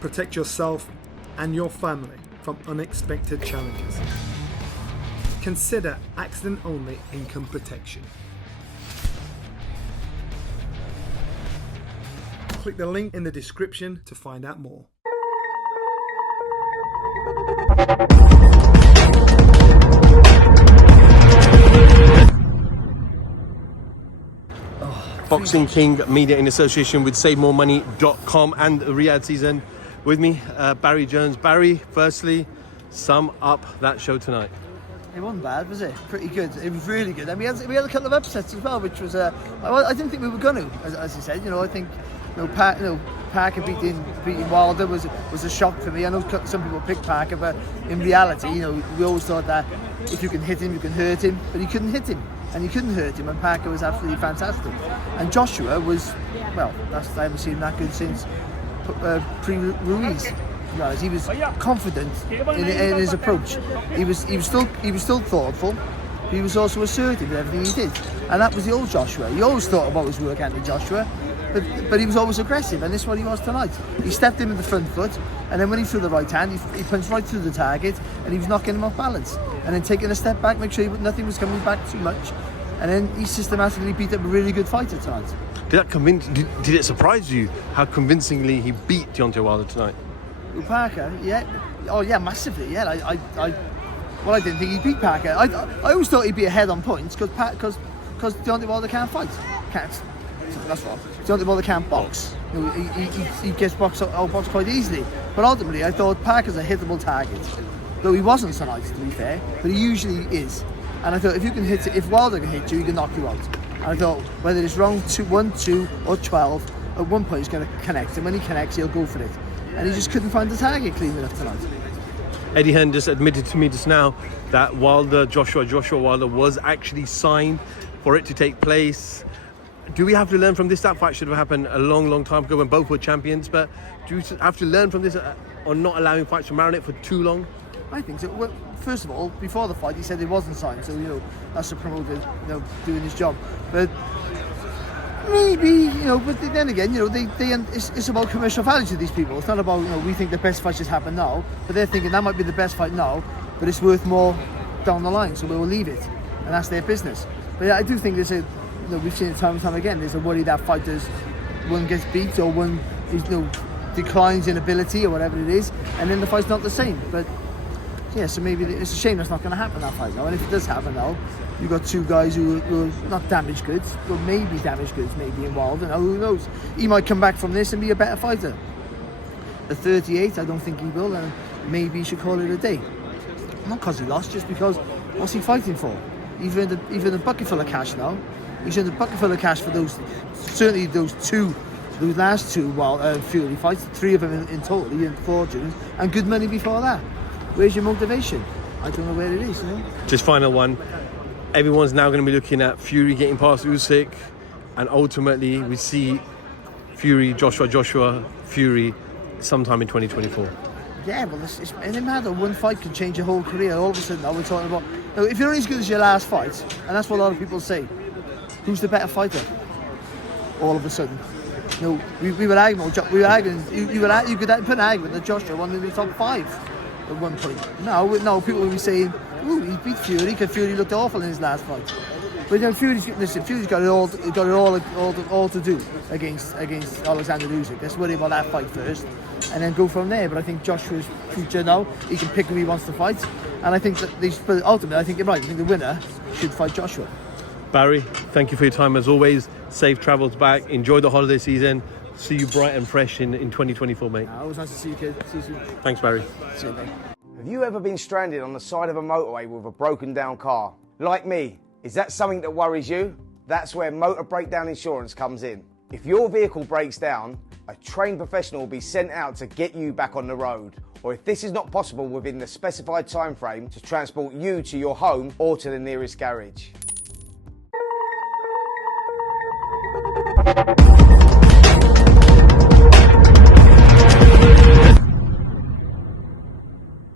Protect yourself and your family from unexpected challenges. Consider accident-only income protection. Click the link in the description to find out more. Boxing King Media in association with SaveMoreMoney.com and the Riyadh season. With me, Barry Jones. Barry, firstly, sum up that show tonight. It wasn't bad, was it? Pretty good. It was really good. And we had a couple of upsets as well, which was I didn't think we were going to, as you said. I think Parker beating Wilder was a shock for me. I know some people pick Parker, but in reality, we always thought that if you can hit him, you can hurt him, but he couldn't hit him. And he couldn't hurt him, and Parker was absolutely fantastic. And Joshua was, I haven't seen him that good since pre-Ruiz. He was confident in his approach. He was still thoughtful. But he was also assertive in everything he did, and that was the old Joshua. He always thought about his work, Anthony Joshua, but he was always aggressive, and this is what he was tonight. He stepped in with the front foot, and then when he threw the right hand, he punched right through the target, and he was knocking him off balance, and then taking a step back, make sure nothing was coming back too much, and then he systematically beat up a really good fighter tonight. Did it surprise you how convincingly he beat Deontay Wilder tonight? Parker, yeah. Oh, yeah, massively, yeah. I didn't think he'd beat Parker. I always thought he'd be ahead on points because Deontay Wilder can't fight. That's wrong. Deontay Wilder can't box. He gets outboxed quite easily. But ultimately, I thought Parker's a hittable target. Though he wasn't tonight, to be fair, but he usually is. And I thought if Wilder can hit you, he can knock you out. And I thought whether it's round 1, 2, or 12, at one point he's going to connect, and when he connects, he'll go for it. And he just couldn't find the target clean enough tonight. Eddie Hearn just admitted to me just now that Joshua Wilder was actually signed for it to take place. Do we have to learn from this? That fight should have happened a long, long time ago when both were champions, but do we have to learn from this on not allowing fights to marinate for too long? I think so. Well, first of all, before the fight, he said he wasn't signed, so that's the promoter, doing his job. But maybe, but then again, it's about commercial value to these people. It's not about, we think the best fight should happen now, but they're thinking that might be the best fight now, but it's worth more down the line, so we'll leave it, and that's their business. But yeah, I do think there's we've seen it time and time again. There's a worry that fighters, one gets beat or one declines in ability or whatever it is, and then the fight's not the same. But yeah, so maybe it's a shame that's not going to happen, that fight now. And if it does happen now, you've got two guys who are not damaged goods, but maybe damaged goods, maybe in Wilder. Now, who knows? He might come back from this and be a better fighter. At 38, I don't think he will, and maybe he should call it a day. Not because he lost, just because what's he fighting for? He's earned a bucket full of cash now. He's earned a bucket full of cash for those last two Fury fights, 3 of them in total. He earned fortunes and good money before that. Where's your motivation? I don't know where it is. Just final one. Everyone's now going to be looking at Fury getting past Usyk, and ultimately we see Joshua Fury sometime in 2024. Yeah, well, it doesn't matter. One fight can change your whole career. All of a sudden, now we're talking about, if you're only as good as your last fight, and that's what a lot of people say, who's the better fighter? All of a sudden, we were arguing. You could put an argument that Joshua won in the top 5 at one point. No, people will be saying, "Ooh, he beat Fury because Fury looked awful in his last fight." But Fury's got it all to do against Alexander Usyk. Let's worry about that fight first, and then go from there. But I think Joshua's future now, he can pick who he wants to fight, and I think but ultimately, I think you're right. I think the winner should fight Joshua. Barry, thank you for your time as always. Safe travels back. Enjoy the holiday season. See you bright and fresh in 2024, mate. Always nice to see you, kid. See you soon. Thanks, Barry. See you, mate. Have you ever been stranded on the side of a motorway with a broken down car? Like me, is that something that worries you? That's where motor breakdown insurance comes in. If your vehicle breaks down, a trained professional will be sent out to get you back on the road. Or if this is not possible within the specified time frame, to transport you to your home or to the nearest garage.